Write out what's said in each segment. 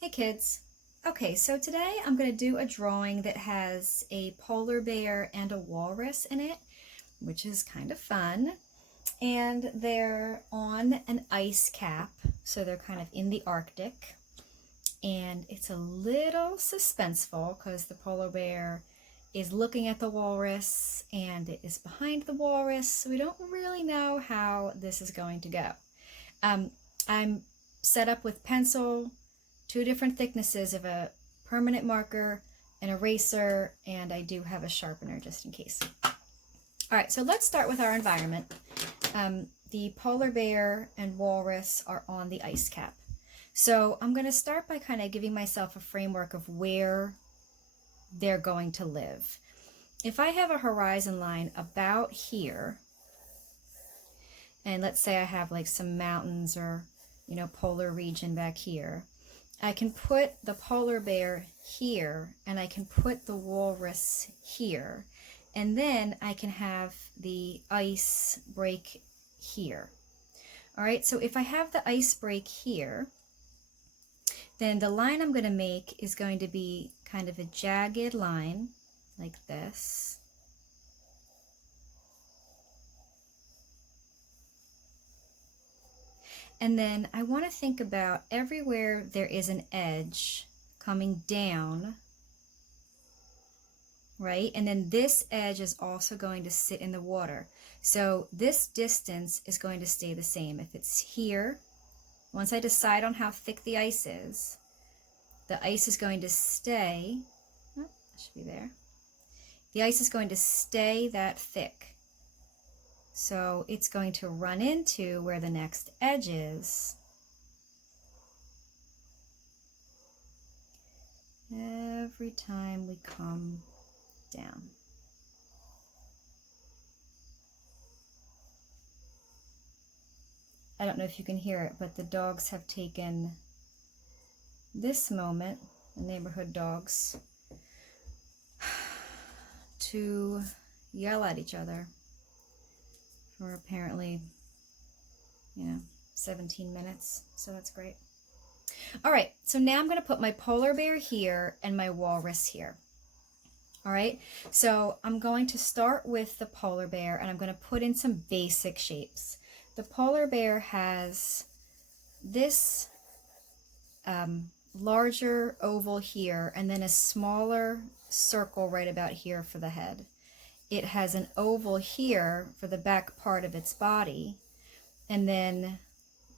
Hey kids. Okay, so today I'm going to do a drawing that has a polar bear and a walrus in it, which is kind of fun. And they're on an ice cap, so they're kind of in the Arctic. And it's a little suspenseful because the polar bear is looking at the walrus and it is behind the walrus, so we don't really know how this is going to go. I'm set up with pencil, two different thicknesses of a permanent marker, an eraser, and I do have a sharpener just in case. All right, so let's start with our environment. The polar bear and walrus are on the ice cap. So I'm going to start by kind of giving myself a framework of where they're going to live. If I have a horizon line about here, and let's say I have like some mountains or, polar region back here, I can put the polar bear here and I can put the walrus here, and then I can have the ice break here. All right, so if I have the ice break here, then the line I'm going to make is going to be kind of a jagged line like this. And then I want to think about everywhere there is an edge coming down, right? And then this edge is also going to sit in the water. So this distance is going to stay the same. If it's here, once I decide on how thick the ice is going to stay, oh, that should be there. The ice is going to stay that thick. So it's going to run into where the next edge is. Every time we come down. I don't know if you can hear it, but the dogs have taken this moment, the neighborhood dogs, to yell at each other for apparently, 17 minutes. So that's great. All right, so now I'm going to put my polar bear here and my walrus here. All right, so I'm going to start with the polar bear and I'm going to put in some basic shapes. The polar bear has this larger oval here and then a smaller circle right about here for the head. It has an oval here for the back part of its body, and then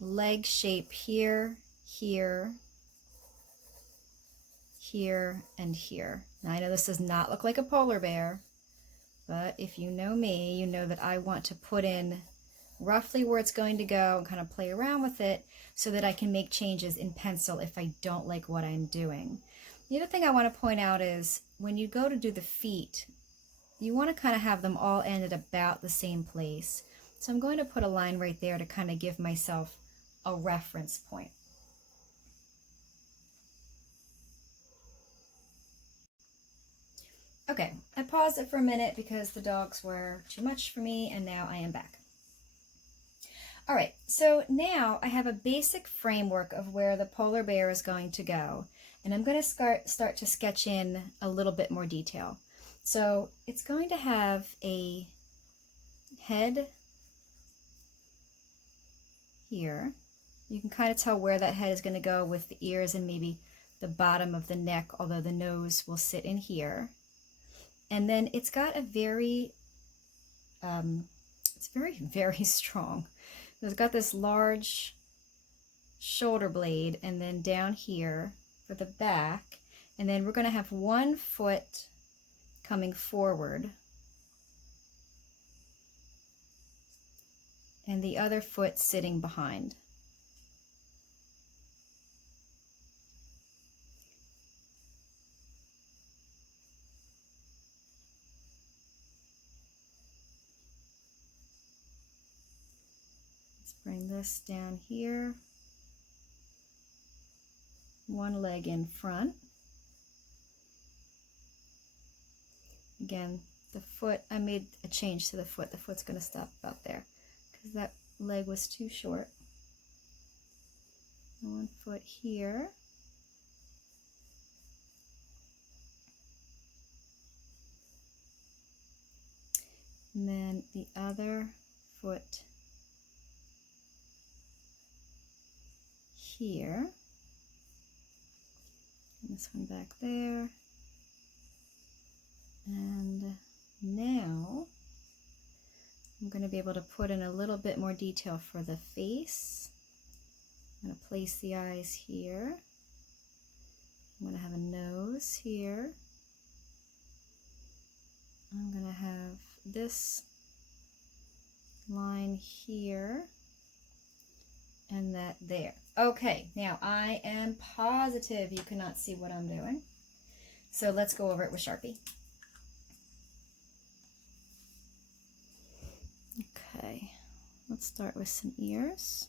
leg shape here, here, here, and here. Now I know this does not look like a polar bear, but if you know me, you know that I want to put in roughly where it's going to go and kind of play around with it so that I can make changes in pencil if I don't like what I'm doing. The other thing I want to point out is when you go to do the feet, you want to kind of have them all end at about the same place. So I'm going to put a line right there to kind of give myself a reference point. Okay, I paused it for a minute because the dogs were too much for me, and now I am back. All right, so now I have a basic framework of where the polar bear is going to go, and I'm going to start to sketch in a little bit more detail. So it's going to have a head here. You can kind of tell where that head is going to go with the ears and maybe the bottom of the neck, although the nose will sit in here. And then it's got a very, it's very strong. It's got this large shoulder blade, and then down here for the back, and then we're going to have one foot coming forward and the other foot sitting behind. Let's bring this down here. One leg in front. Again, the foot, I made a change to the foot. The foot's going to stop about there because that leg was too short. One foot here. And then the other foot here. And this one back there. And now I'm going to be able to put in a little bit more detail for the face. I'm going to place the eyes here. I'm going to have a nose here. I'm going to have this line here and that there. Okay, now I am positive you cannot see what I'm doing. So let's go over it with Sharpie. Okay, let's start with some ears.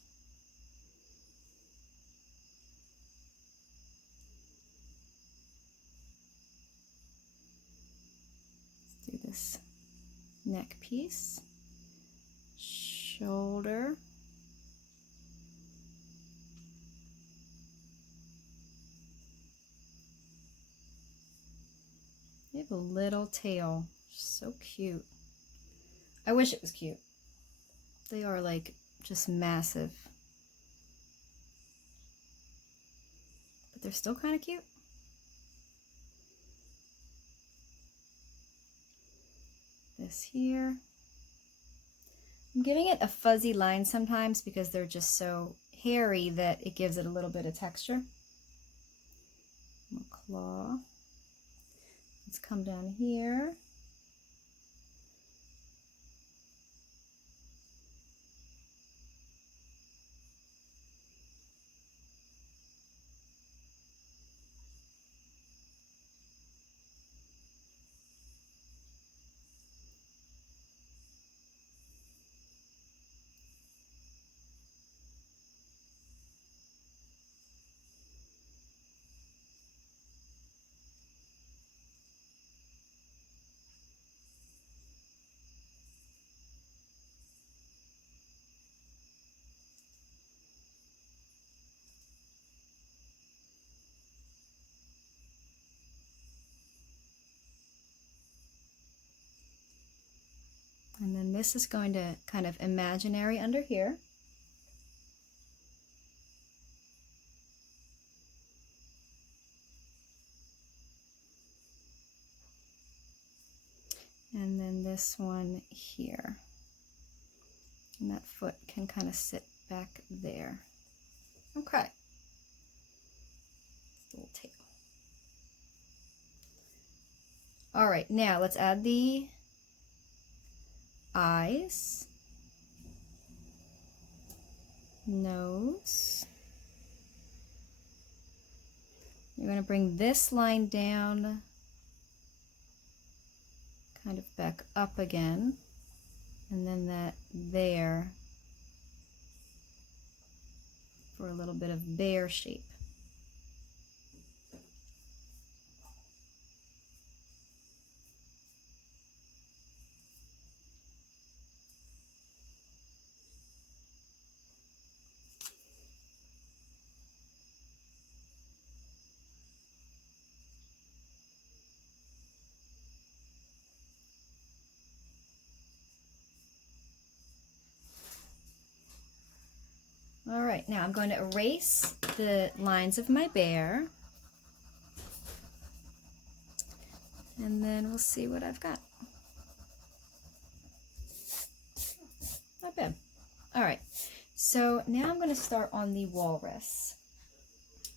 Let's do this neck piece, shoulder, they have a little tail, so cute. I wish it was cute. They are like just massive, but they're still kind of cute. This here. I'm giving it a fuzzy line sometimes because they're just so hairy that it gives it a little bit of texture. A claw. Let's come down here. And then this is going to kind of imaginary under here. And then this one here. And that foot can kind of sit back there. Okay. Little tail. All right, now let's add the eyes, nose. You're going to bring this line down, kind of back up again, and then that there for a little bit of bear shape. All right, now I'm going to erase the lines of my bear, and then we'll see what I've got. Not bad. All right, so now I'm going to start on the walrus.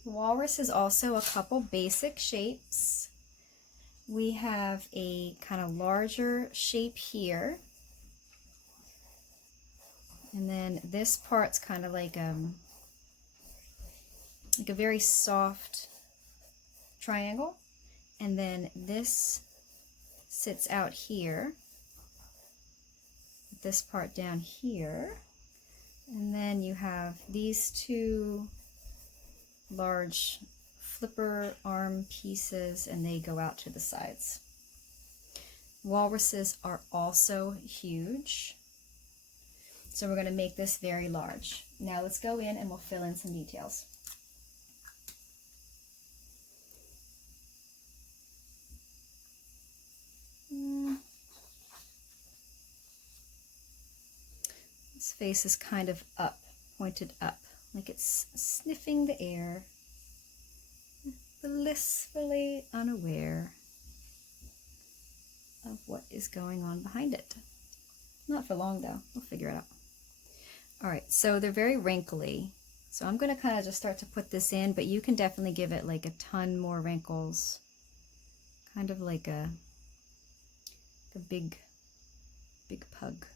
The walrus is also a couple basic shapes. We have a kind of larger shape here. And then this part's kind of like a very soft triangle. And then this sits out here. This part down here. And then you have these two large flipper arm pieces, and they go out to the sides. Walruses are also huge. So we're going to make this very large. Now let's go in and we'll fill in some details. Its face is kind of up, pointed up, like it's sniffing the air, blissfully unaware of what is going on behind it. Not for long though, we'll figure it out. All right, so they're very wrinkly. So I'm gonna kind of just start to put this in, but you can definitely give it like a ton more wrinkles. Kind of like a big pug,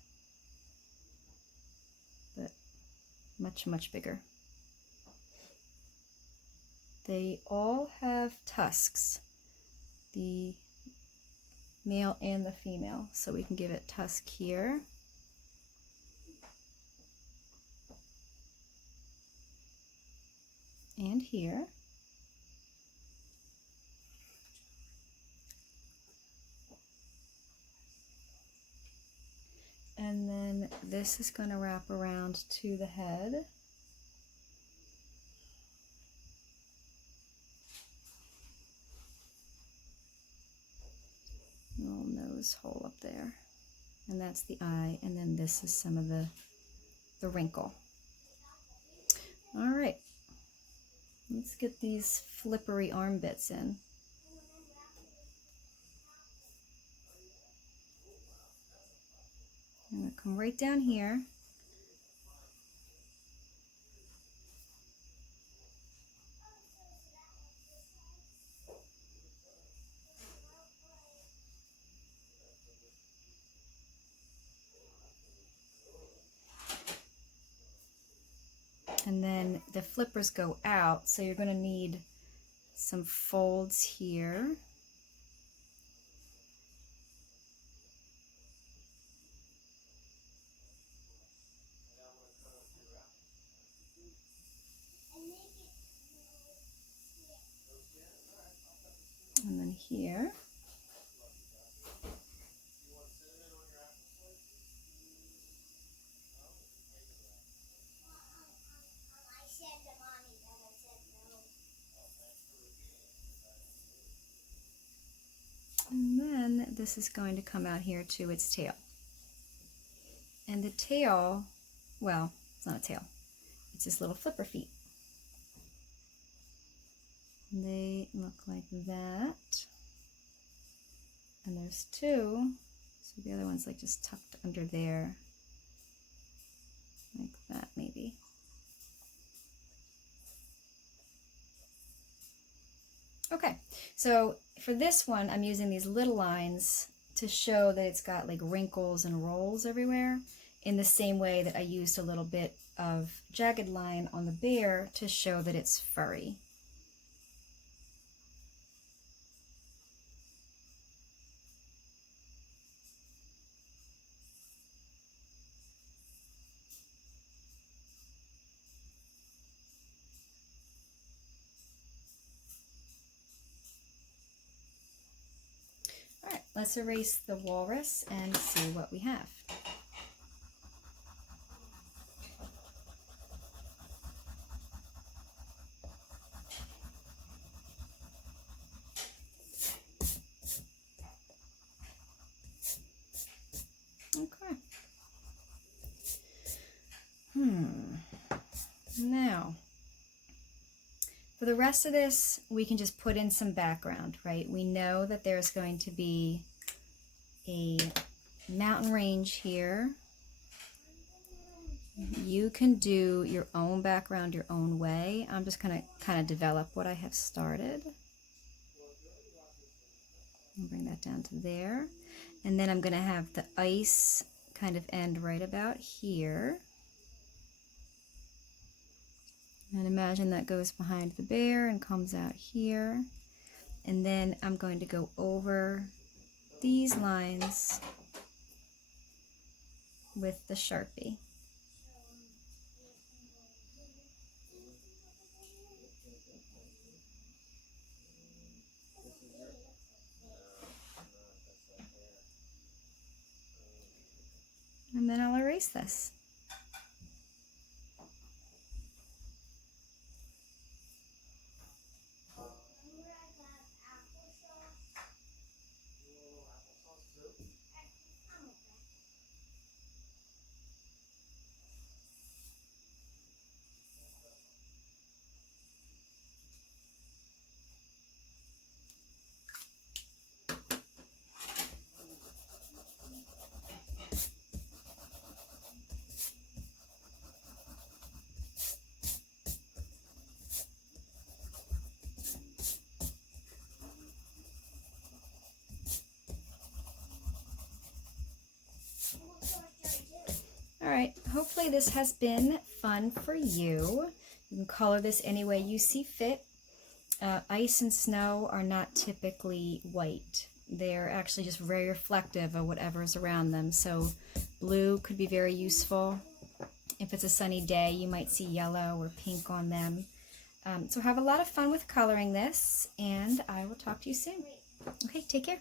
but much, much bigger. They all have tusks, the male and the female, so we can give it tusk here. And here. And then this is going to wrap around to the head. Little nose hole up there. And that's the eye, and then this is some of the wrinkle. All right, let's get these flippery arm bits in. I'm going to come right down here. And then the flippers go out, so you're going to need some folds here. And then here. And then this is going to come out here to its tail. And the tail, well, it's not a tail. It's just little flipper feet. They look like that. And there's two. So the other one's like just tucked under there. Like that maybe. Okay, so for this one, I'm using these little lines to show that it's got like wrinkles and rolls everywhere, in the same way that I used a little bit of jagged line on the bear to show that it's furry. All right, let's erase the walrus and see what we have. Okay. Now, for the rest of this, we can just put in some background, right? We know that there's going to be a mountain range here. You can do your own background your own way. I'm just going to kind of develop what I have started. I'll bring that down to there. And then I'm going to have the ice kind of end right about here. And imagine that goes behind the bear and comes out here. And then I'm going to go over these lines with the Sharpie. And then I'll erase this. All right, hopefully this has been fun for you. You can color this any way you see fit. Ice and snow are not typically white. They're actually just very reflective of whatever's around them. So blue could be very useful. If it's a sunny day, you might see yellow or pink on them. So have a lot of fun with coloring this, and I will talk to you soon. Okay, take care.